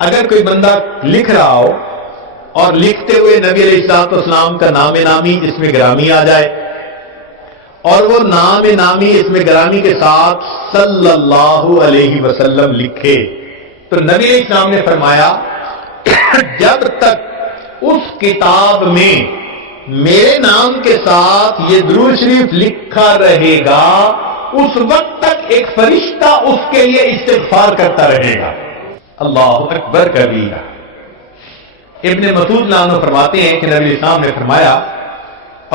اگر کوئی بندہ لکھ رہا ہو اور لکھتے ہوئے نبی علیہ الصلوۃ والسلام کا نام نامی اس میں گرامی آ جائے اور وہ نام نامی اس میں گرامی کے ساتھ صلی اللہ علیہ وسلم لکھے تو نبی علیہ السلام نے فرمایا جب تک اس کتاب میں میرے نام کے ساتھ یہ درود شریف لکھا رہے گا اس وقت تک ایک فرشتہ اس کے لیے استغفار کرتا رہے گا۔ اللہ اکبر کبیرہ۔ ابن مسعود عنہ فرماتے ہیں کہ نبی اسلام نے فرمایا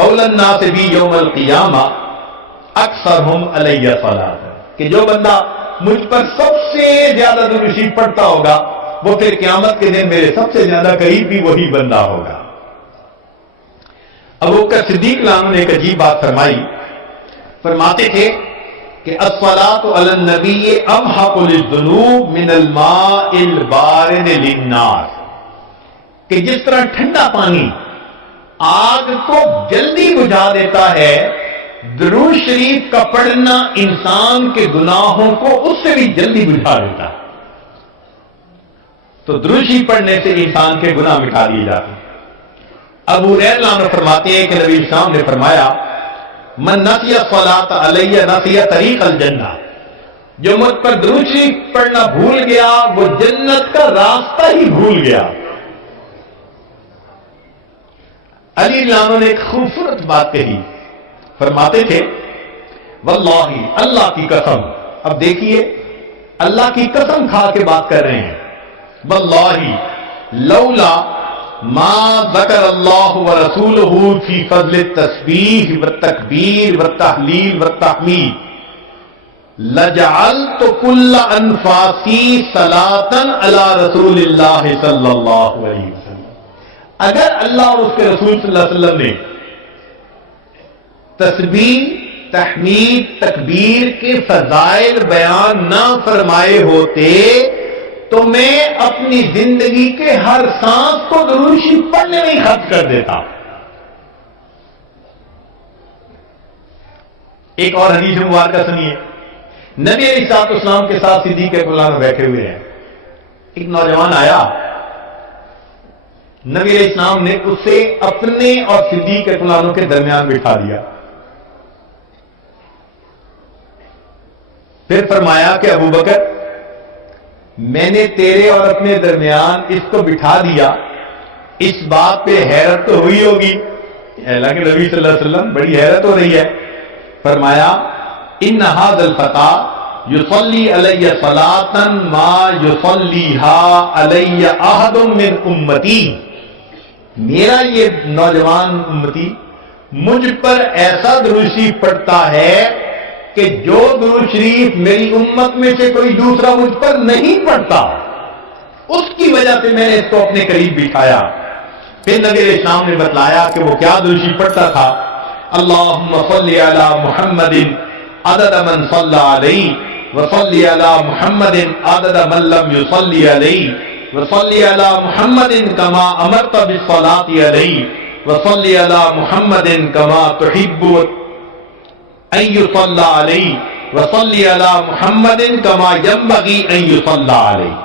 اول الناس بی یوم القیامہ اکثرہم علی صلاۃ، کہ جو بندہ مجھ پر سب سے زیادہ درود شریف پڑھتا ہوگا وہ پھر قیامت کے دن میرے سب سے زیادہ قریب بھی وہی بندہ ہوگا۔ ابوبکر صدیق عنہ نے ایک عجیب بات فرمائی، فرماتے تھے کہ الصلاۃ علی النبی امحق للذنوب من الماء البارد للنار، کہ جس طرح ٹھنڈا پانی آگ کو جلدی بجھا دیتا ہے، درود شریف کا پڑھنا انسان کے گناہوں کو اس سے بھی جلدی بجھا دیتا ہے۔ تو درود شریف پڑھنے سے انسان کے گناہ مٹا دیے جاتے ہیں۔ ابو ہریرہ عنہ فرماتے ہیں کہ نبی اسلام نے فرمایا من نسی الصلاۃ علی نسی طریق الجنہ، جو مجھ پر درود شریف پڑھنا بھول گیا وہ جنت کا راستہ ہی بھول گیا۔ علی عنہ نے ایک خوبصورت بات کہی، فرماتے تھے واللہ، اللہ کی قسم، اب دیکھیے اللہ کی قسم کھا کے بات کر رہے ہیں، واللہ لولا ما ذکر اللہ ورسولہ فی فضل التسبیح والتکبیر والتحلیل والتحمید لجعلت کل انفاسی صلاۃ علی رسول اللہ صلی اللہ علیہ وسلم۔ اگر اللہ اور اس کے رسول صلی اللہ علیہ وسلم نے تسبیح، تحمید، تکبیر کے فضائل بیان نہ فرمائے ہوتے تو میں اپنی زندگی کے ہر سانس کو درود شریف پڑھنے میں ہی خرچ کر دیتا۔ ایک اور حدیث مبارکہ سنیے، نبی علیہ الصلوۃ والسلام کے ساتھ صدیق اکبر میں بیٹھے ہوئے ہیں، ایک نوجوان آیا، نبی علیہ السلام نے اسے اپنے اور صدیق اکبر کے درمیان بٹھا دیا، پھر فرمایا کہ ابو بکر میں نے تیرے اور اپنے درمیان اس کو بٹھا دیا، اس بات پہ حیرت تو ہوئی ہوگی، حالانکہ نبی صلی اللہ علیہ وسلم بڑی حیرت ہو رہی ہے۔ فرمایا ان ھذا الفتى یصلی علی صلاۃ ما یصلیھا علی احد من امتی، میرا یہ نوجوان امتی مجھ پر ایسا درود شریف پڑھتا ہے کہ جو درود شریف میری امت میں سے کوئی دوسرا مجھ پر نہیں پڑھتا، اس کی وجہ سے میں نے اس کو اپنے قریب بٹھایا۔ پھر نبی علیہ السلام نے بتلایا کہ وہ کیا درود شریف پڑھتا تھا، اللہم صلی علی محمد عدد من صلی علیہ وصلی علی محمد عدد من لم یصلی علیہ وصلی علی محمد کما امرت بالصلاۃ علیہ وصلی علی محمد کما تحب ان یصلی علیہ وصلی علی محمد کما ینبغی ان یصلی علیہ۔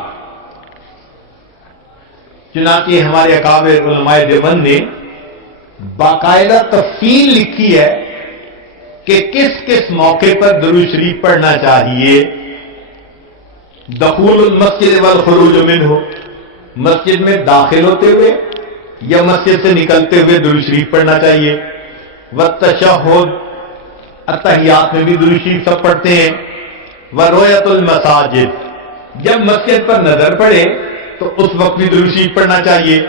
چنانچہ ہمارے اکابر علماء دیوبند نے باقاعدہ تفصیل لکھی ہے کہ کس کس موقع پر درود شریف پڑھنا چاہیے۔ دخول المسجد والخروج منہ، مسجد میں داخل ہوتے ہوئے یا مسجد سے نکلتے ہوئے درود شریف پڑھنا چاہیے۔ والتشہد، اتحیات میں بھی درود شریف سب پڑھتے ہیں۔ ورؤیت المساجد، جب مسجد پر نظر پڑے تو اس وقت بھی درود شریف پڑھنا چاہیے۔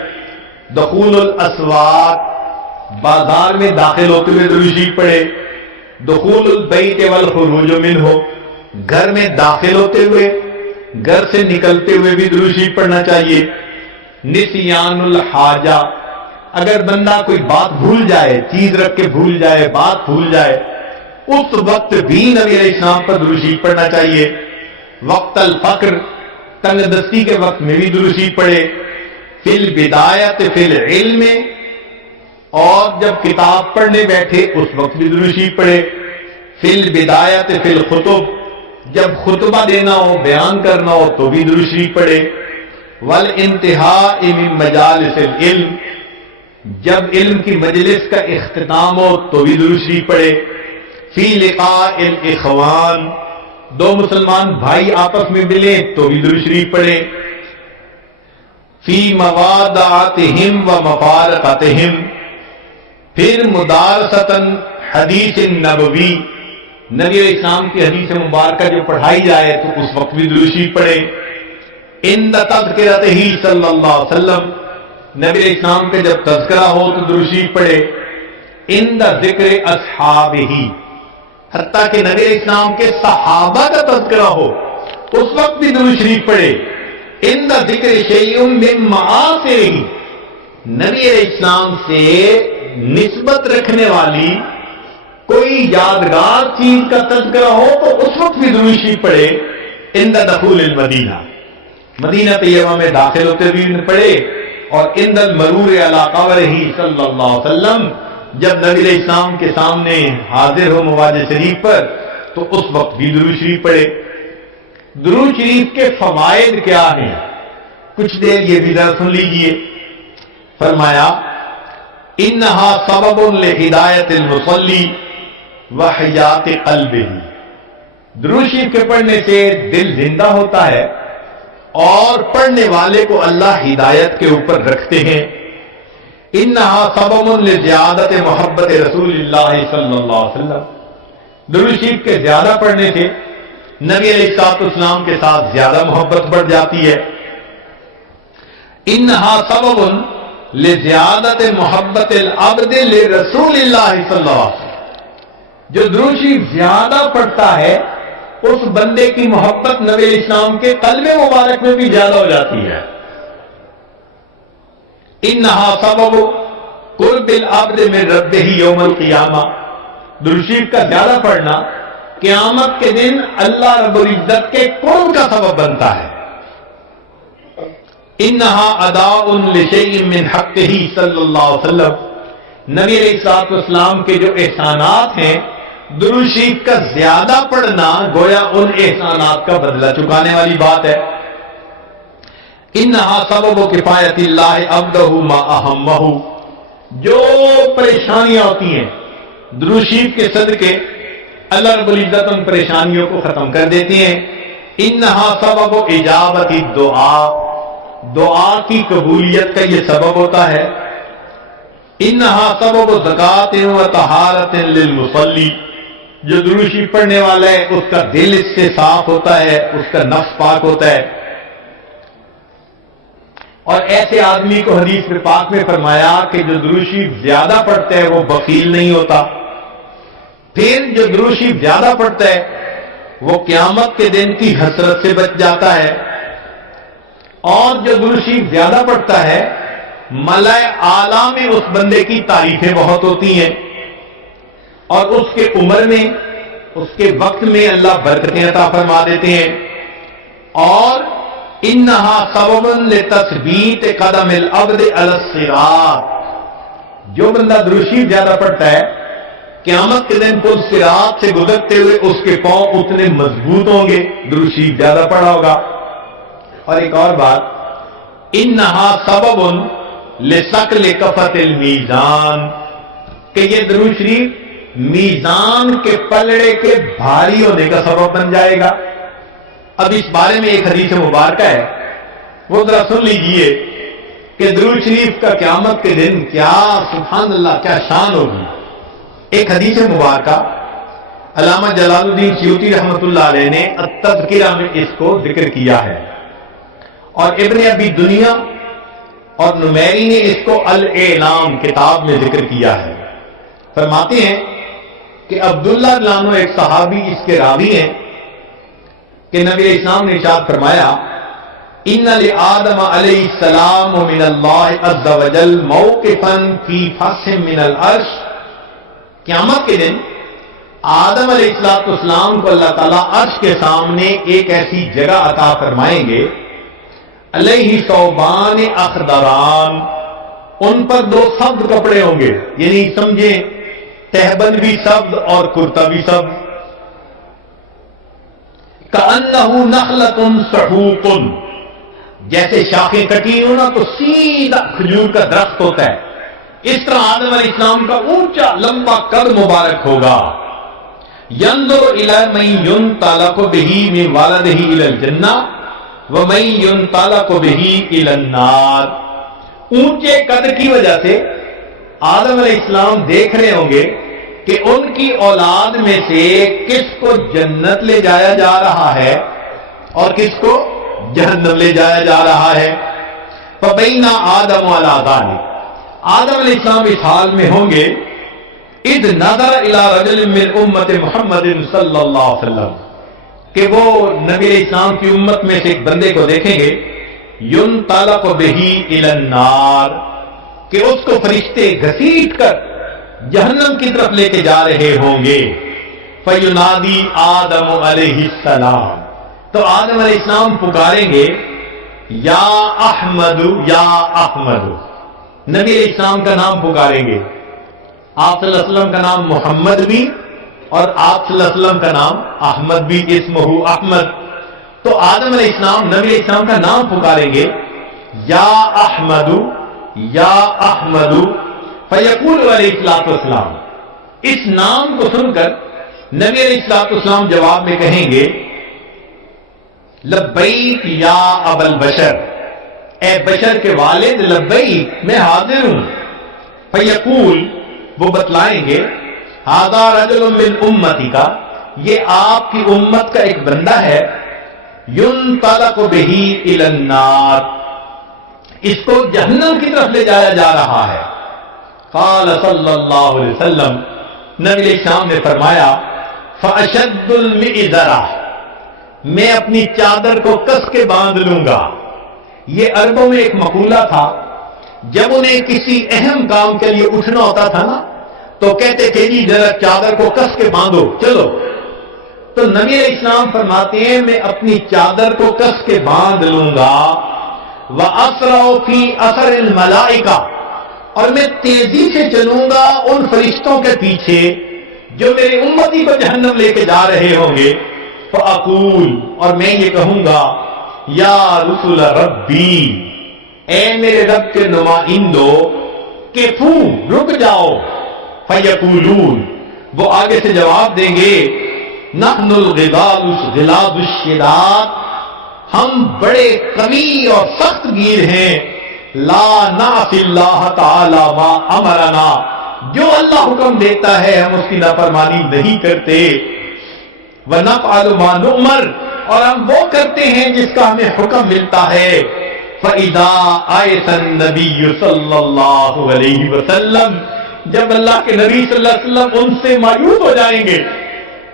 دخول الاسواق، بازار میں داخل ہوتے ہوئے درود شریف پڑھے۔ دخول البیت والخروج منہ، گھر میں داخل ہوتے ہوئے گھر سے نکلتے ہوئے بھی درود شریف پڑھنا چاہیے۔ نسیان الحاجہ، اگر بندہ کوئی بات بھول جائے، چیز رکھ کے بھول جائے، بات بھول جائے، اس وقت بھی نبی علیہ السلام پر درود شریف پڑھنا چاہیے۔ وقت الفقر، تنگ دستی کے وقت میں بھی درود شریف پڑھے۔ فی البدایت فی العلم، اور جب کتاب پڑھنے بیٹھے اس وقت بھی درود شریف پڑھے۔ فی البدایت فی الخطب، جب خطبہ دینا ہو، بیان کرنا ہو تو بھی درود شریف پڑھے۔ والانتہاء من مجالس العلم، جب علم کی مجلس کا اختتام ہو تو بھی درود شریف پڑھے. فی لقاء الاخوان، دو مسلمان بھائی آپس میں ملیں تو بھی درود شریف پڑھے. فی موادعتہم و مفارقتہم، پھر مدارستاً حدیث نبوی، نبی علیہ السلام کی حدیث مبارکہ جو پڑھائی جائے تو اس وقت بھی درود شریف پڑھے. عند تذکرتہ صلی اللہ علیہ وسلم، نبی علیہ السلام کا جب تذکرہ ہو تو درود شریف پڑھے. عند ذکر اصحابہ، حتیٰ کہ نبی علیہ السلام کے صحابہ کا تذکرہ ہو اس وقت بھی درود شریف پڑھے. عند ذکر شیء من معاصرہ، نبی علیہ السلام سے نسبت رکھنے والی کوئی یادگار چیز کا تذکرہ ہو تو اس وقت بھی درود شریف پڑھے. عند دخول المدینہ، مدینہ طیبہ میں داخل ہوتے بھی پڑھے. اور عند المرور علی قبرہ صلی اللہ علیہ وسلم، جب نبی علیہ السلام کے سامنے حاضر ہو مواجہ شریف پر تو اس وقت بھی درود شریف پڑھے. درود شریف کے فوائد کیا ہیں؟ کچھ دیر یہ بھی ذرا سن لیجئے. فرمایا انہا سبب لہدایت المصلی وحیات قلبہ، درود شریف کے پڑھنے سے دل زندہ ہوتا ہے اور پڑھنے والے کو اللہ ہدایت کے اوپر رکھتے ہیں. انہا سبب لزیادت محبت رسول اللہ صلی اللہ علیہ وسلم، درود شریف کے زیادہ پڑھنے سے نبی علیہ السلام کے ساتھ زیادہ محبت بڑھ جاتی ہے. انہا سبب لزیادت محبت العبد لرسول اللہ صلی اللہ علیہ وسلم، جو درود شریف زیادہ پڑھتا ہے اس بندے کی محبت نبی علیہ السلام کے قلب مبارک میں بھی زیادہ ہو جاتی ہے. انہا سبب قرب العبد من ربہ یوم القیامہ، درود شریف کا زیادہ پڑھنا قیامت کے دن اللہ رب العزت کے قرب کا سبب بنتا ہے. انہا اداء لشیء من حقہ صلی اللہ علیہ وسلم، نبی علیہ السلام کے جو احسانات ہیں درود شریف کا زیادہ پڑھنا گویا ان احسانات کا بدلہ چکانے والی بات ہے. انہا سبب کفایت اللہ عبدہ ما اہمہ، جو پریشانیاں ہوتی ہیں درود شریف کے صدقے اللہ رب العزت ان پریشانیوں کو ختم کر دیتے ہیں. انہا سبب اجابت الدعاء، دعا کی قبولیت کا یہ سبب ہوتا ہے. انہا سبب زکوٰۃ و طہارت للمصلی، جو درود شریف پڑھنے والا ہے اس کا دل اس سے صاف ہوتا ہے، اس کا نفس پاک ہوتا ہے. اور ایسے آدمی کو حدیث پاک میں فرمایا کہ جو درود شریف زیادہ پڑھتا ہے وہ بخیل نہیں ہوتا. پھر جو درود شریف زیادہ پڑھتا ہے وہ قیامت کے دن کی حسرت سے بچ جاتا ہے. اور جو درود شریف زیادہ پڑھتا ہے ملائے اعلیٰ میں اس بندے کی تعریفیں بہت ہوتی ہیں اور اس کے عمر میں اس کے وقت میں اللہ برکتیں عطا فرما دیتے ہیں. اور انہا سبب لتثبیت قدم العبد علی الصراط، جو بندہ درود شریف زیادہ پڑھتا ہے قیامت کے دن پل صراط سے گزرتے ہوئے اس کے پاؤں اتنے مضبوط ہوں گے، درود شریف زیادہ پڑھا ہوگا. اور ایک اور بات، انہا سبب لثقل کفۃ المیزان، کہ یہ درود شریف میزان کے پلڑے کے بھاری ہونے کا سبب بن جائے گا. اب اس بارے میں ایک حدیث مبارکہ ہے، وہ ذرا سن لیجئے کہ درود شریف کا قیامت کے دن کیا سبحان اللہ کیا شان ہوگی. ایک حدیث مبارکہ علامہ جلال الدین سیوطی رحمۃ اللہ علیہ نے التذکرہ میں اس کو ذکر کیا ہے، اور ابن ابی دنیا اور نمیری نے اس کو الاعلام کتاب میں ذکر کیا ہے. فرماتے ہیں کہ عبداللہ لانو ایک صحابی اس کے راوی ہیں کہ نبی علیہ السلام نے ارشاد فرمایا ان لآدم علیہ السلام من اللہ عز وجل موقفا فی فصح من العرش، قیامت کے دن آدم علیہ السلام کو اللہ تعالیٰ عرش کے سامنے ایک ایسی جگہ عطا فرمائیں گے علیہ ثوبان اخضران، ان پر دو سبز کپڑے ہوں گے، یعنی سمجھیں تہبند بھی سبز اور کرتا بھی سبز. کأنہ نخلۃ سحوق، جیسے شاخیں کٹی ہو نا تو سیدھا کھجور کا درخت ہوتا ہے، اس طرح آدم علیہ السلام کا اونچا لمبا قد مبارک ہوگا. ينظر الى من ينطلق به من والده الى الجنہ ومن ينطلق به الى النار. اونچے قد کی وجہ سے آدم علیہ السلام دیکھ رہے ہوں گے کہ ان کی اولاد میں سے کس کو جنت لے جایا جا رہا ہے اور کس کو جہنم لے جایا جا رہا ہے. فبین آدم علی ذلک، آدم علیہ السلام اس حال میں ہوں گے اذ نظر الی رجل من امت محمد صلی اللہ علیہ وسلم، کہ وہ نبی علیہ السلام کی امت میں سے ایک بندے کو دیکھیں گے ينطلق به الی النار، کہ اس کو فرشتے گھسیٹ کر جہنم کی طرف لے کے جا رہے ہوں گے. فینادی آدم علیہ السلام، تو آدم علیہ السلام پکاریں گے یا احمد یا احمد، نبی علیہ السلام کا نام پکاریں گے. آپ صلی اللہ علیہ وسلم کا نام محمد بھی اور آپ صلی اللہ علیہ وسلم کا نام احمد بھی، اسمہ احمد. تو آدم علیہ السلام نبی علیہ السلام کا نام پکاریں گے یا احمد یا احمد. فیقول علیہ الصلوۃ والسلام، اس نام کو سن کر نبی علیہ الصلوۃ والسلام جواب میں کہیں گے لبیک یا ابا البشر، اے بشر کے والد لبیک، میں حاضر ہوں. فیقول، وہ بتلائیں گے ھذا رجل من امتی کا، یہ آپ کی امت کا ایک بندہ ہے ينطلق به الى النار، اس کو جہنم کی طرف لے جایا جا رہا ہے. قال صلی اللہ علیہ وسلم، نبی علیہ السلام نے فرمایا فاشد المئزرہ، میں اپنی چادر کو کس کے باندھ لوں گا. یہ عربوں میں ایک مقولہ تھا، جب انہیں کسی اہم کام کے لیے اٹھنا ہوتا تھا نا تو کہتے تھے جی ذرا چادر کو کس کے باندھو چلو. تو نبی علیہ السلام فرماتے ہیں میں اپنی چادر کو کس کے باندھ لوں گا. وَأَسْرَعُ فِي أَثَرِ الْمَلَائِكَةِ، اور میں تیزی سے چلوں گا ان فرشتوں کے پیچھے جو میری امتی کو جہنم لے کے جا رہے ہوں گے. فَأَقُولُ، اور میں یہ کہوں گا یا رسول ربی، اے میرے رب کے نمائندو، کفو، رک جاؤ. فَيَقُولُونَ، وہ آگے سے جواب دیں گے نحن الغلاظ الشداد، ہم بڑے قوی اور سخت گیر ہیں. لا نعصی اللہ تعالی ما امرنا، جو اللہ حکم دیتا ہے ہم اس کی نافرمانی نہیں کرتے. ونفعل ما نؤمر، اور ہم وہ کرتے ہیں جس کا ہمیں حکم ملتا ہے. فَإِذَا آیَسَ النَّبِيُّ صلی اللہ علیہ وسلم، جب اللہ کے نبی صلی اللہ علیہ وسلم ان سے مایوس ہو جائیں گے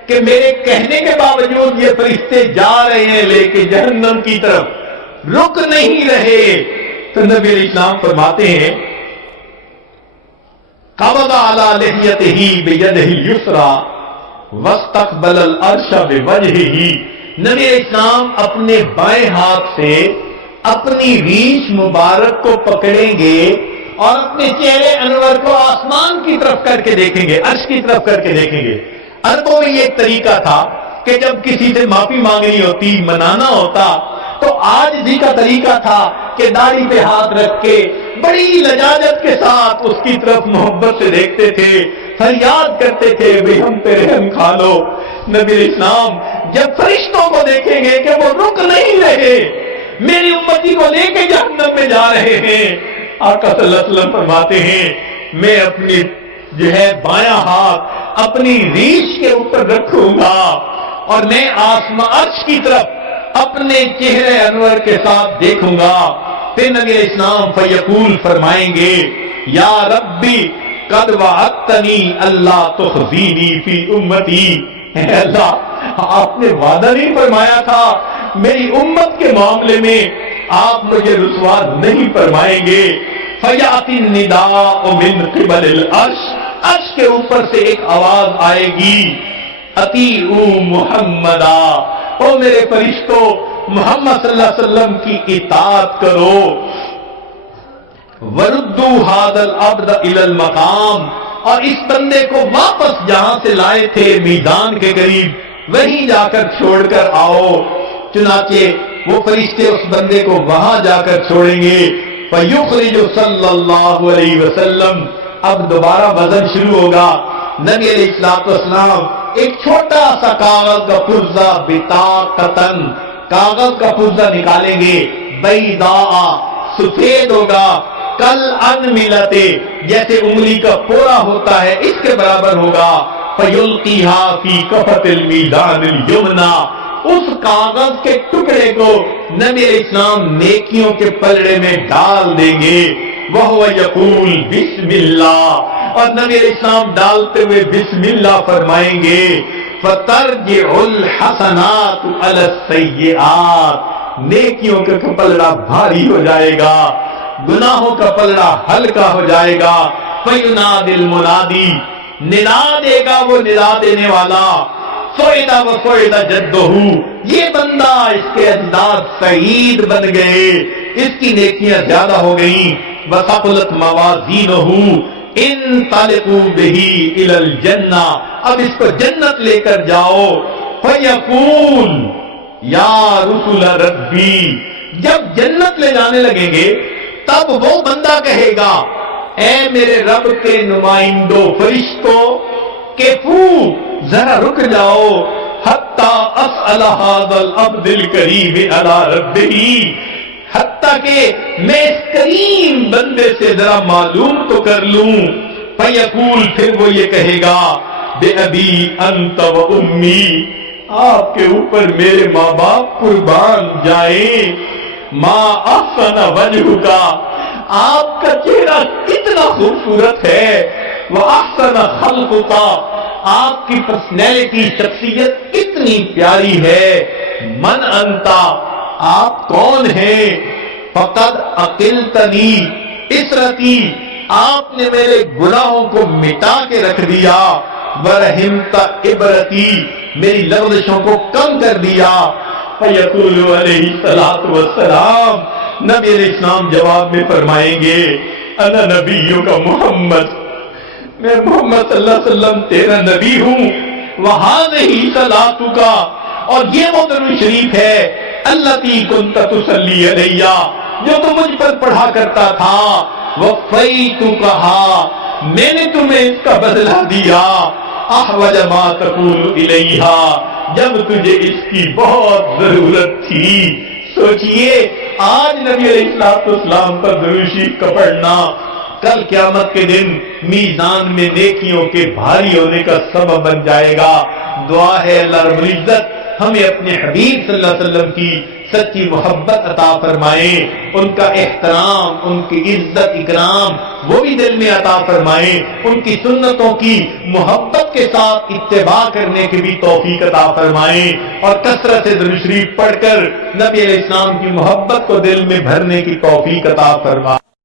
کہ میرے کہنے کے باوجود یہ فرشتے جا رہے ہیں لے کے جہنم کی طرف، رک نہیں رہے، تو نبی علیہ السلام فرماتے ہیں قبض علی لحیتہ بیدہ الیسریٰ واستقبل العرش بوجہہ، نبی علیہ السلام اپنے بائیں ہاتھ سے اپنی ریش مبارک کو پکڑیں گے اور اپنے چہرے انور کو آسمان کی طرف کر کے دیکھیں گے، عرش کی طرف کر کے دیکھیں گے. عربوں میں یہ ایک طریقہ تھا کہ جب کسی سے معافی مانگنی ہوتی، منانا ہوتا، تو آج جی کا طریقہ تھا کہ داڑھی پہ ہاتھ رکھ کے بڑی لجاجت کے ساتھ اس کی طرف محبت سے دیکھتے تھے، فریاد کرتے تھے بھئی ہم پہ رحم کھا لو. نبی علیہ السلام جب فرشتوں کو دیکھیں گے کہ وہ رک نہیں رہے، میری امتی کو لے کے جہنم میں جا رہے ہیں، آقا صلی اللہ علیہ وسلم فرماتے ہیں میں اپنی جو ہے بایاں ہاتھ اپنی ریش کے اوپر رکھوں گا اور میں آسمان عرش کی طرف اپنے چہرے انور کے ساتھ دیکھوں گا. پھر نبی علیہ السلام فیقول فرمائیں گے یا ربی قد وعدتنی اللہ تخزینی فی امتی، اے اللہ آپ نے وعدہ نہیں فرمایا تھا میری امت کے معاملے میں آپ مجھے رسوا نہیں فرمائیں گے. فیاتی النداء من قبل العرش، عرش کے اوپر سے ایک آواز آئے گی اطیعوا محمدا، او میرے فرشتوں محمد صلی اللہ علیہ وسلم کی اطاعت کرو. وردوا ھذا العبد الی المقام، اور اس بندے کو واپس جہاں سے لائے تھے میدان کے قریب وہیں جا کر چھوڑ کر آؤ. چنانچہ وہ فرشتے اس بندے کو وہاں جا کر چھوڑیں گے. فَيُخْرِجُ صلی اللہ علیہ وسلم. اب دوبارہ وزن شروع ہوگا. نبی علیہ السلام ایک چھوٹا سا کاغذ کا پرزہ بطاقتن کاغذ کا پرزہ نکالیں گے. بیضاء سفید ہوگا. کل انملتے جیسے انگلی کا پورا ہوتا ہے اس کے برابر ہوگا. فَيُلْقِيهَا فِي كَفَةِ الْمِيزَانِ الْيُمْنَى. اس کاغذ کے ٹکڑے کو نبی علیہ السلام نیکیوں کے پلڑے میں ڈال دیں گے. وَهُوَ يَقُولُ بِسْمِ اللَّهِ. اور نبی علیہ السلام ڈالتے ہوئے بسم اللہ فرمائیں گے. فَتَرْجِعُ الْحَسَنَاتُ عَلَى السَّيِّئَاتِ. نیکیوں کا پلڑا بھاری ہو جائے گا, گناہوں کا پلڑا ہلکا ہو جائے گا. فَيُنَادِ الْمُنَادِي. ندا دے گا وہ ندا دینے والا. سوئدہ و سوئدہ جدہ. یہ بندہ اس کے اجداد سعید بن گئے, اس کی نیکیاں زیادہ ہو گئیں. وَثَقُلَتْ مَوَازِينُهُ. انطلقوا بِهِ إِلَى الْجَنَّةِ. اب اس کو جنت لے کر جاؤ. فَيَقُولُ یا رسول ربی. جب جنت لے جانے لگیں گے تب وہ بندہ کہے گا اے میرے رب کے نمائندوں فرشتوں, کیفو ذرا رک جاؤ. حتی اسأل هذا العبد الکریم علی ربہ. حتیٰ کہ میں اس کریم بندے سے ذرا معلوم تو کر لوں. فیقول پھر وہ یہ کہے گا بِأَبِي أَنْتَ وَأُمِّي. آپ کے اوپر میرے ماں باپ قربان جائیں. ما احسن وجہ کا. آپ کا چہرہ کتنا خوبصورت ہے. وَأَحْسَنَ خَلْقُكَ. آپ کی پرسنالٹی شخصیت کتنی پیاری ہے. من انتا. آپ کون ہیں. فقد عقلتنی اسرتی. آپ نے میرے گناہوں کو مٹا کے رکھ دیا. ورحمت عبرتی. میری لغزشوں کو کم کر دیا. فیقول علیہ الصلوۃ والسلام. نبی علیہ السلام جواب میں فرمائیں گے انا نبیوں کا محمد. میں محمد صلی اللہ علیہ وسلم تیرا نبی ہوں. وہذہ صلاتک. اور یہ وہ درود شریف ہے التی کنت تصلی علیہ جو تو مجھ پر پڑھا کرتا تھا. وفیتکھا. میں نے تمہیں اس کا بدلہ دیا. احوج ما تقول الیہا. جب تجھے اس کی بہت ضرورت تھی. سوچئے آج نبی علیہ السلام پر درود شریف کا پڑھنا کل قیامت کے دن میزان میں نیکیوں کے بھاری ہونے کا سبب بن جائے گا. دعا ہے اللہ رب العزت ہمیں اپنے حبیب صلی اللہ علیہ وسلم کی سچی محبت عطا فرمائے. ان کا احترام, ان کی عزت اکرام وہ بھی دل میں عطا فرمائے. ان کی سنتوں کی محبت کے ساتھ اتباع کرنے کی بھی توفیق عطا فرمائے. اور کثرت سے درود شریف پڑھ کر نبی علیہ السلام کی محبت کو دل میں بھرنے کی توفیق عطا فرمائے.